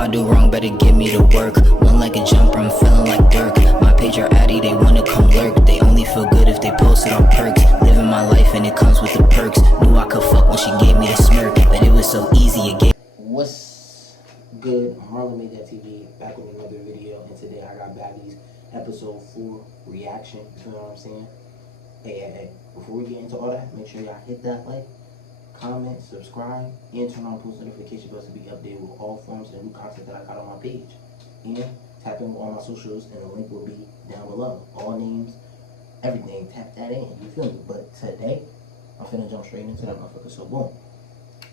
I do wrong, better give me the work. One like a jumper, I'm feeling like Dirk. My page are addy, they wanna come lurk. They only feel good if they post it on perks. Living my life and it comes with the perks. Knew I could fuck when she gave me the smirk, but it was so easy again. What's good? MarlonmadethatTV back with another video, and today I got Baddies episode 4 reaction. You know what I'm saying? Hey, before we get into all that, make sure y'all hit that like, comment, subscribe, and turn on post notification bells to be updated with all forms of new content that I got on my page. And tap in with all my socials, and the link will be down below. All names, everything, tap that in. You feel me? But today, I'm finna jump straight into that motherfucker. So boom.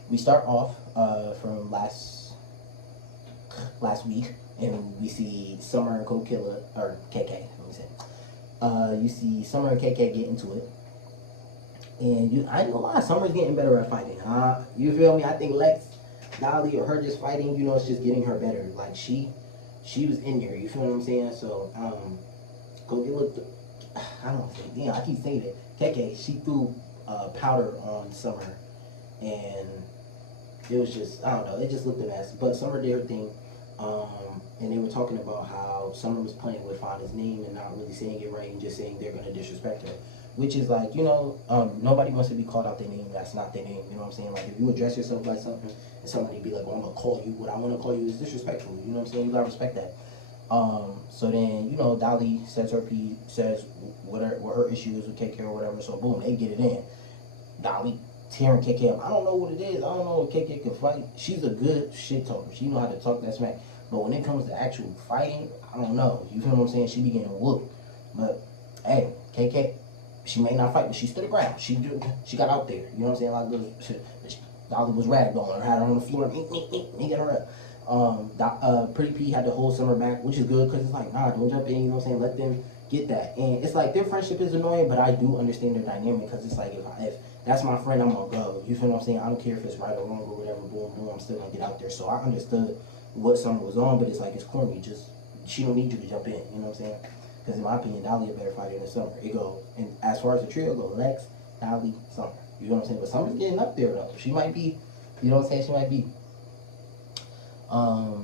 We start off from last week, and we see Summer and Cold Killer, or KK, let me say. You see Summer and KK get into it. And I ain't gonna lie, Summer's getting better at fighting. You feel me? I think Lex, Dolly, or her just fighting, you know, it's just getting her better. Like, she was in there, you feel what I'm saying? So, go get looked. I don't think, yeah, I keep saying it. KK, she threw powder on Summer, and it was just, I don't know, it just looked a mess. But Summer did her thing, and they were talking about how Summer was playing with Fonda's name and not really saying it right and just saying they're gonna disrespect her. Which is like, you know, nobody wants to be called out their name. That's not their name. You know what I'm saying? Like, if you address yourself like something, and somebody be like, well, I'm going to call you. What I want to call you is disrespectful. You know what I'm saying? You got to respect that. So then, you know, Dolly says her piece, says what her issue is with KK or whatever. So, boom, they get it in. Dolly tearing KK up. I don't know what it is. I don't know if KK can fight. She's a good shit talker. She know how to talk that smack. But when it comes to actual fighting, I don't know. You feel what I'm saying? She be getting whooped. But, hey, KK, she may not fight, but she stood her ground. She got out there. You know what I'm saying? Like, Dolly was ragdolling her, had her on the floor. Me get her up. Pretty P had to hold Summer back, which is good, because it's like, nah, don't jump in. You know what I'm saying? Let them get that. And it's like, their friendship is annoying, but I do understand their dynamic, because it's like, if that's my friend, I'm gonna go. You feel what I'm saying? I don't care if it's right or wrong or whatever. Boom, boom. I'm still gonna get out there. So I understood what Summer was on, but it's like, it's corny. Just, she don't need you to jump in. You know what I'm saying? Because in my opinion, Dolly a better fighter than Summer. It go, and as far as the trio go, Lex, Dolly, Summer. You know what I'm saying? But Summer's getting up there though. She might be, you know what I'm saying? She might be.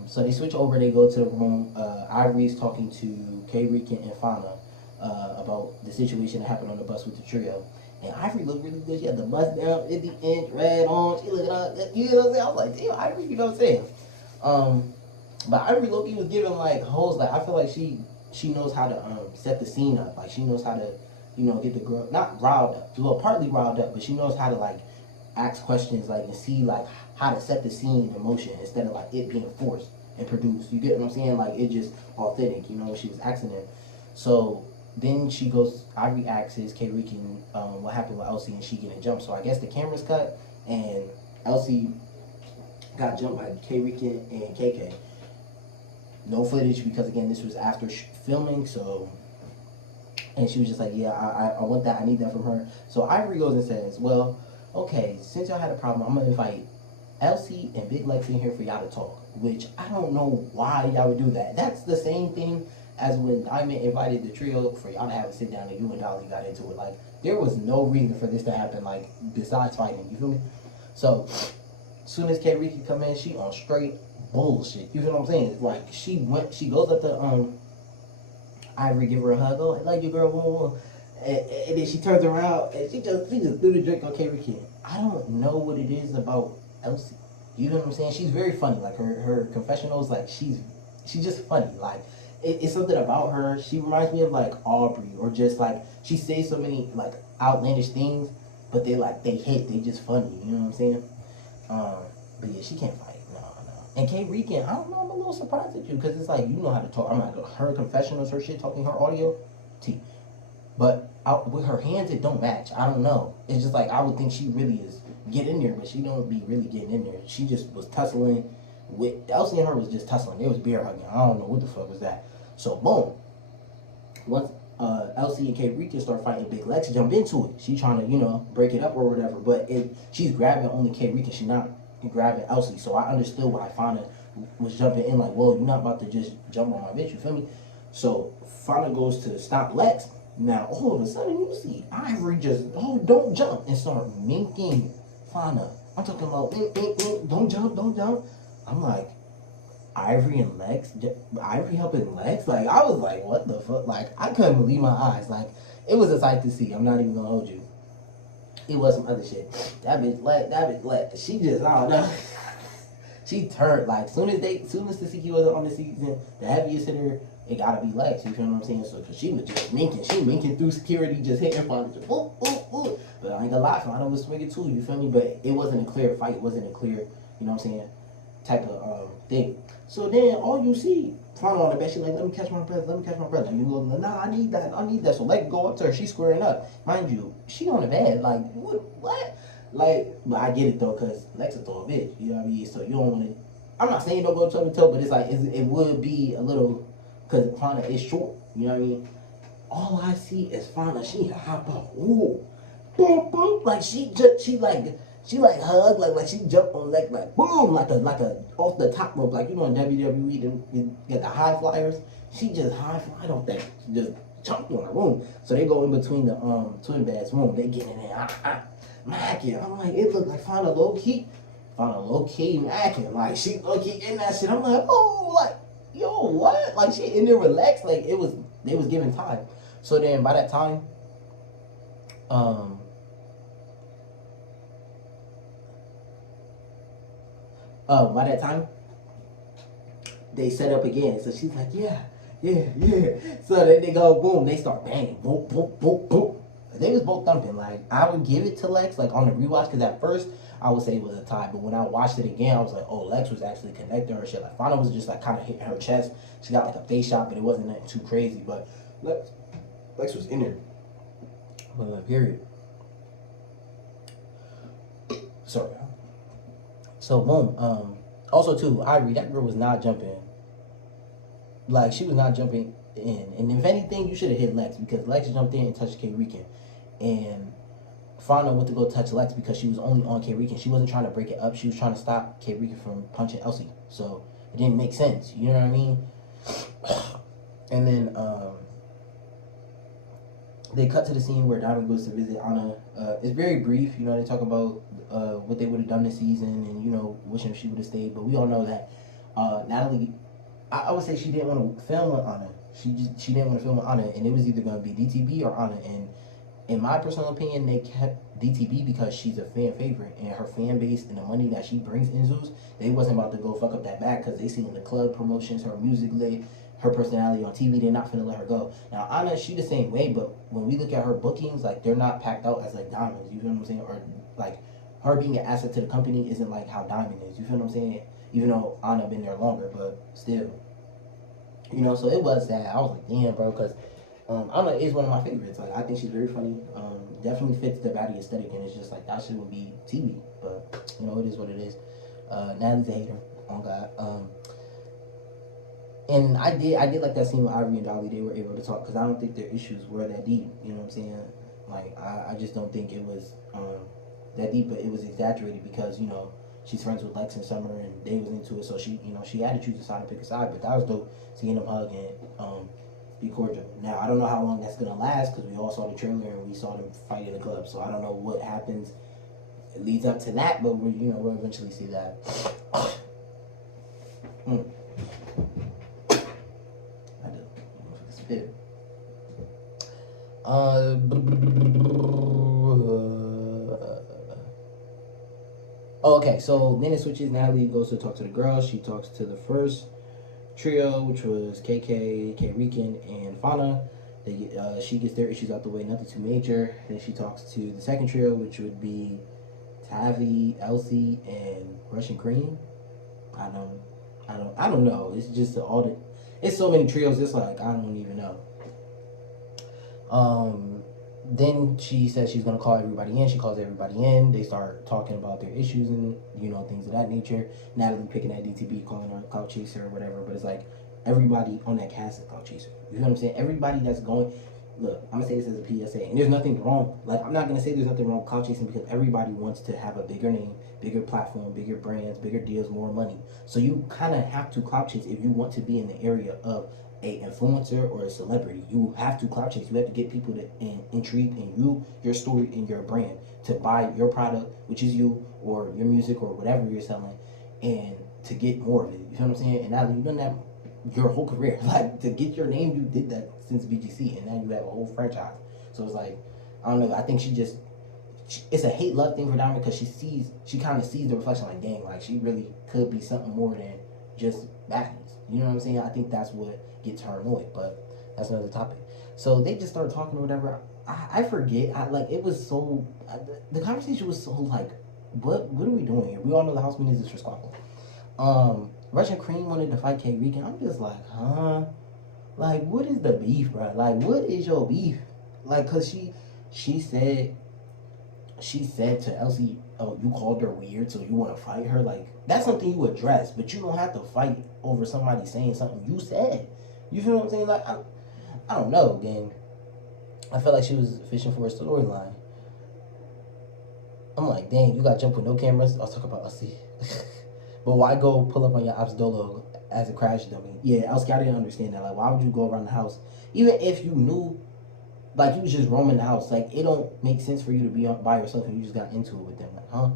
So they switch over. They go to the room. Ivory's talking to K. Rican and Fauna about the situation that happened on the bus with the trio. And Ivory looked really good. She had the bust down, 50-inch, red on. She looked up. You know what I'm saying? I was like, damn, Ivory. You know what I'm saying? But Ivory Loki was giving like hoes. Like, I feel like she knows how to set the scene up. Like, she knows how to, you know, get the girl, not riled up, well, partly riled up, but she knows how to, like, ask questions, like, and see, like, how to set the scene in motion instead of, like, it being forced and produced. You get what I'm saying? Like, it just authentic, you know, when she was asking them. So then she goes, Ivory asks K. Rican what happened with Elsie, and she getting jumped. So I guess the camera's cut, and Elsie got jumped by K. Rican and KK. No footage, because again, this was after filming, so, and she was just like, yeah, I want that, I need that from her. So Ivory goes and says, well, okay, since y'all had a problem, I'm gonna invite Elsie and Big Lex in here for y'all to talk, which I don't know why y'all would do that. That's the same thing as when Diamond invited the trio for y'all to have a sit down and you and Dolly got into it. Like, there was no reason for this to happen, like, besides fighting, you feel me? So, as soon as K. Ricky come in, she on straight bullshit. You feel what I'm saying? It's like, she goes up to Ivory, give her a hug, oh, I like your girl, boom, and then she turns around and she just threw the drink on K. Ricky. I don't know what it is about Elsie. You know what I'm saying? She's very funny. Like, her confessionals, like, she's just funny. Like, it's something about her. She reminds me of, like, Aubrey, or just, like, she says so many, like, outlandish things, but they hit. They just funny. You know what I'm saying? But yeah, she can't fight. No. And K. Rican, I don't know, I'm a little surprised at you, because it's like, you know how to talk. I'm like, her confessionals, her shit, talking, her audio, T. But with her hands, it don't match. I don't know. It's just like, I would think she really is get in there, but she don't be really getting in there. She just was tussling with, Elsie and her was just tussling. It was bear hugging. I don't know what the fuck was that. So, boom. Once Elsie and K. Rican start fighting, Big Lex jump into it. She trying to, you know, break it up or whatever. But she's grabbing only K. Rican. She's not grabbing Elsie. So I understood why Fauna was jumping in, like, well, you're not about to just jump on my bitch, you feel me? So Fauna goes to stop Lex. Now all of a sudden you see Ivory just, oh, don't jump, and start minking Fauna. I'm talking about don't jump. I'm like, Ivory and Lex, Ivory helping Lex. Like, I was like, what the fuck? Like, I couldn't believe my eyes. Like, it was a sight to see. I'm not even gonna hold you. It was some other shit. That bitch Lex. She just, I don't know. She turned, like, soon as Tasiki wasn't on the season, the heaviest hitter, it gotta be Lex. You feel what I'm saying? So, cause she was just minking through security, just hitting Fauna, just boop, boop, boop. But I ain't gonna lie, Fauna was swinging too. You feel me? But it wasn't a clear fight. It wasn't a clear, you know what I'm saying, type of thing. So then all you see, Fauna on the bed, she like, let me catch my breath. You go, nah, I need that. So Lex go up to her. She's squaring up. Mind you, she on the bed. Like, what? Like, but I get it though, cause Lex is a bitch. You know what I mean? So you don't want to. I'm not saying don't go toe to toe, but it's like it would be a little, cause Fauna is short. You know what I mean? All I see is Fauna. She hop up, ooh, boom, boom. Like she hug, like she jumped on Lex, like boom, like a off the top rope, like you know in WWE they get the high flyers. She just high fly on that. She just jumped on her, boom. So they go in between the twin beds, boom. They get in there, macking. I'm like, it looked like Fauna low key macking. Like she low key in that shit. I'm like, oh, like yo, what? Like she in there relaxed. Like they was giving time. So then by that time, they set up again. So she's like, yeah. So then they go, boom, they start banging, boom, boom, boom, boom. They was both thumping. Like, I would give it to Lex, like, on the rewatch, because at first, I would say it was a tie, but when I watched it again, I was like, oh, Lex was actually connecting her shit. Like, Fauna was just, like, kind of hitting her chest. She got, like, a face shot, but it wasn't nothing too crazy, but Lex was in there. But, period. Sorry. So, boom, also, too, Ivory, that girl was not jumping. Like, she was not jumping in. And if anything, you should have hit Lex, because Lex jumped in and touched K. Rican. And Fauna went to go touch Lex because she was only on K. Rican. She wasn't trying to break it up. She was trying to stop K. Rican from punching Elsie. So, it didn't make sense. You know what I mean? And then, they cut to the scene where Diamond goes to visit Anna. It's very brief. You know, they talk about what they would have done this season and, you know, wishing she would have stayed. But we all know that Natalie, I would say she didn't want to film with Anna. She didn't want to film with Anna. And it was either going to be DTB or Anna. And in my personal opinion, they kept DTB because she's a fan favorite. And her fan base and the money that she brings in Zeus, they wasn't about to go fuck up that bag because they seen the club promotions, her music lit, her personality on TV, they're not finna let her go. Now, Anna, she the same way, but when we look at her bookings, like, they're not packed out as, like, Diamonds, you feel what I'm saying? Or, like, her being an asset to the company isn't like how Diamond is, you feel what I'm saying? Even though Anna been there longer, but still. You know, so it was that. I was like, damn, bro, because Anna is one of my favorites. Like, I think she's very funny. Definitely fits the baddie aesthetic, and it's just like, that shit would be TV. But, you know, it is what it is. Natalie's a hater, on God. And I did like that scene with Ivory and Dolly. They were able to talk because I don't think their issues were that deep. You know what I'm saying? Like I just don't think it was that deep, but it was exaggerated because you know she's friends with Lex and Summer and they was into it, so she had to choose a side and pick a side. But that was dope seeing them hug and be cordial. Now I don't know how long that's gonna last because we all saw the trailer and we saw them fight in the club. So I don't know what happens. It leads up to that, but we'll eventually see that. Spit. Okay, so then it switches. Natalie goes to talk to the girls. She talks to the first trio, which was KK, K. Rican, and Fauna. She gets their issues out the way, nothing too major. Then she talks to the second trio, which would be Tavi, Elsie, and Russian Cream. I don't know. It's just it's so many trios. It's like I don't even know. Then she says she's gonna call everybody in. She calls everybody in. They start talking about their issues and things of that nature. Natalie picking at DTB, calling her a clout chaser or whatever. But it's like everybody on that cast is a clout chaser. You know what I'm saying? Everybody that's going. Look, I'm gonna say this as a PSA, and there's nothing wrong. Like I'm not gonna say there's nothing wrong with clout chasing because everybody wants to have a bigger name, bigger platform, bigger brands, bigger deals, more money. So you kind of have to clout chase if you want to be in the area of a influencer or a celebrity. You have to clout chase. You have to get people to intrigue in you, your story, and your brand to buy your product, which is you, or your music, or whatever you're selling. And to get more of it. You know what I'm saying? And now you've done that your whole career. Like, to get your name, you did that since BGC, and now you have a whole franchise. So it's like, I don't know. I think it's a hate-love thing for Diamond, because she kind of sees the reflection like, dang, like, she really could be something more than just Baddies. You know what I'm saying? I think that's what gets her annoyed, but that's another topic. So they just started talking or whatever. I forget. It was so, the conversation was so like, what are we doing here? We all know the house meetings is for squabbling. Russian Cream wanted to fight K Reek, and I'm just like, huh? Like, what is the beef, bro? Like, what is your beef? Like, cause she said to Elsie, oh, you called her weird, so you want to fight her? Like, that's something you address, but you don't have to fight over somebody saying something you said. You feel what I'm saying? Like, I don't know, gang. I felt like she was fishing for a storyline. I'm like, dang, you got jumped with no cameras? I'll talk about Elsie. But why go pull up on your ops dolo as a crash dummy? Yeah, Elsie, I didn't understand that. Like, why would you go around the house? Even if you knew, like, you was just roaming the house. Like, it don't make sense for you to be by yourself and you just got into it with them. Like, huh?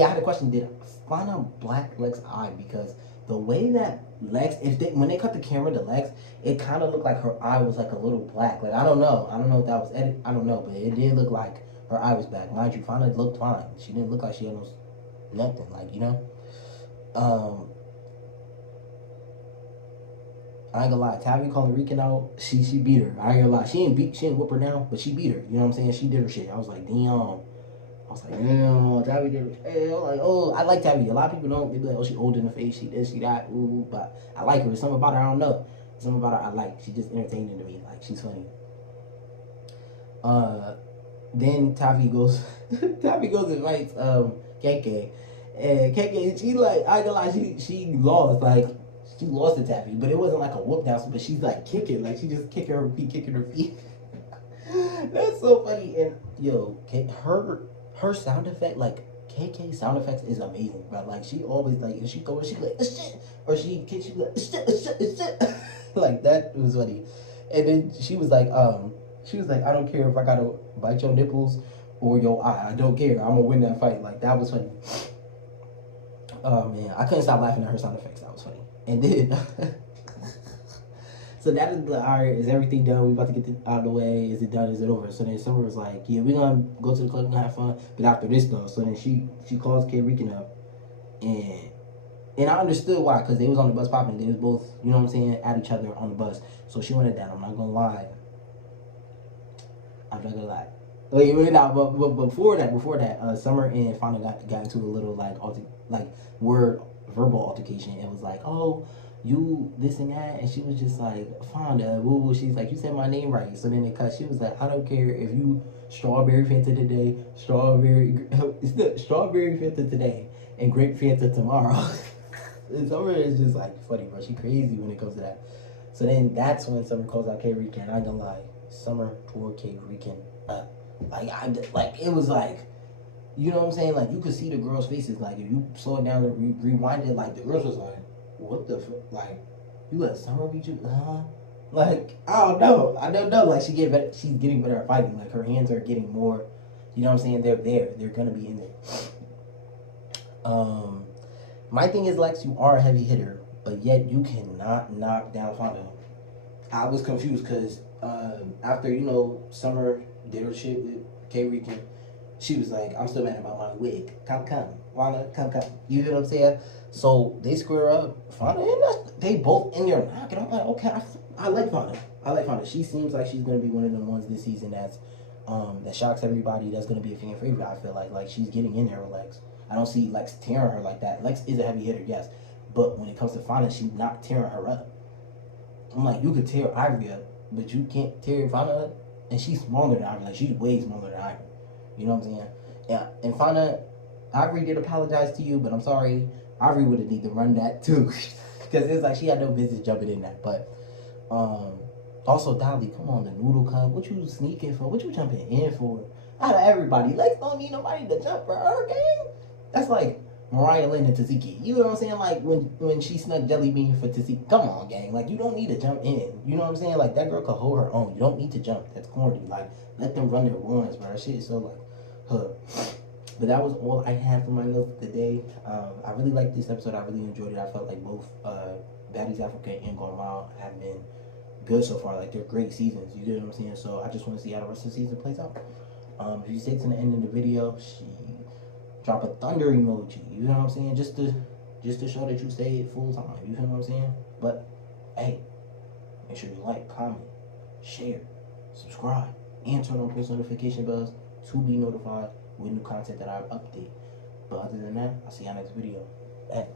I had a question. Did Fauna black Lex eye? Because the way that Lex, when they cut the camera to Lex, it kind of looked like her eye was like a little black. Like, I don't know if that was edit. I don't know, but it did look like her eye was black. Mind you, Fauna looked fine. She didn't look like she had nothing. Like, you know. I ain't gonna lie, Tavi calling Rican out, she beat her. I ain't gonna lie, she didn't whip her down, but she beat her. You know what I'm saying? She did her shit. I was like, damn. Tavi did her. Hey, I was like, oh, I like Tavi. A lot of people don't. They be like, oh, she old in the face, she this, she that, ooh, but I like her. There's something about her I don't know. Something about her I like. She's just entertaining to me. Like, she's funny. Then Tavi goes and invites KK. And KK, she like, I ain't gonna lie, she lost, like, she lost to Taffy, but it wasn't like a whoop down, but she's like kicking, like she just kicking her feet. That's so funny. And yo, her sound effect, like KK sound effects is amazing, bro. Like, she always, like, if she go, she like shit, or she kicks, she like shit. Like, that was funny. And then she was like, I don't care if I gotta bite your nipples or your eye, I don't care. I'm gonna win that fight. Like, that was funny. Oh man, I couldn't stop laughing at her sound effects. That was funny. And then, so that is like, all right, is everything done? We about to get this out of the way. Is it done? Is it over? So then Summer was like, yeah, we're going to go to the club and have fun. But after this, though, so then she calls K Rican up. And I understood why, because they was on the bus popping. They was both, you know what I'm saying, at each other on the bus. So she wanted that. I'm not going to lie. Wait, now, but before that, Summer and Fauna got into a little, verbal altercation. It was like, oh, you this and that, and she was just like, Fonda, woo. She's like, you said my name right. So then she was like, I don't care if you strawberry Fanta today, strawberry Fanta today, and grape Fanta tomorrow. And Summer is just like funny, bro. She crazy when it comes to that. So then that's when Summer calls out K Rican. I ain't gonna lie, Summer tore K Rican up. It was like, you know what I'm saying? Like, you could see the girls' faces. Like, if you slow it down and rewind it, like, the girls was like, what the fuck? Like, you let Summer beat you? Like, I don't know. Like, she's getting better at fighting. Like, her hands are getting more, you know what I'm saying? They're there. They're going to be in there. My thing is, Lex, you are a heavy hitter, but yet you cannot knock down Fonda. I was confused because after, you know, Summer did her shit with K Rican, she was like, I'm still mad about my wig. Come. Wanda, come. You know what I'm saying? So they square up. Fonda and they both in there knocking. I'm like, okay, I like Fonda. She seems like she's going to be one of the ones this season that shocks everybody. That's going to be a fan favorite, I feel like she's getting in there with Lex. I don't see Lex tearing her like that. Lex is a heavy hitter, yes. But when it comes to Fonda, she's not tearing her up. I'm like, you could tear Ivory up, but you can't tear Fonda up. And she's smaller than Ivory. Like, she's way smaller than Ivory. You know what I'm saying? Yeah. And Fonda, Ivory did apologize to you, but I'm sorry. Ivory would have need to run that too. Because it's like she had no business jumping in that. But also, Dolly, come on, the Noodle Cup. What you sneaking for? What you jumping in for? Out of everybody, Lex don't need nobody to jump for her game. That's like Mariah Lynn and Taziki. You know what I'm saying? Like when she snuck Jelly Bean for Taziki. Come on, gang. Like, you don't need to jump in. You know what I'm saying? Like, that girl could hold her own. You don't need to jump. That's corny. Like, let them run their runs, bro. That shit is so like, huh. But that was all I had for my notes today. I really liked this episode. I really enjoyed it. I felt like both Baddies Africa and Gone Wild have been good so far. Like, they're great seasons. You get what I'm saying? So I just want to see how the rest of the season plays out. If you stay to the end of the video, drop a thunder emoji. You know what I'm saying? Just to show that you stayed full time. You know what I'm saying? But hey, make sure you like, comment, share, subscribe, and turn on post notification bells to be notified with new content that I update. But other than that, I'll see y'all next video. Hey.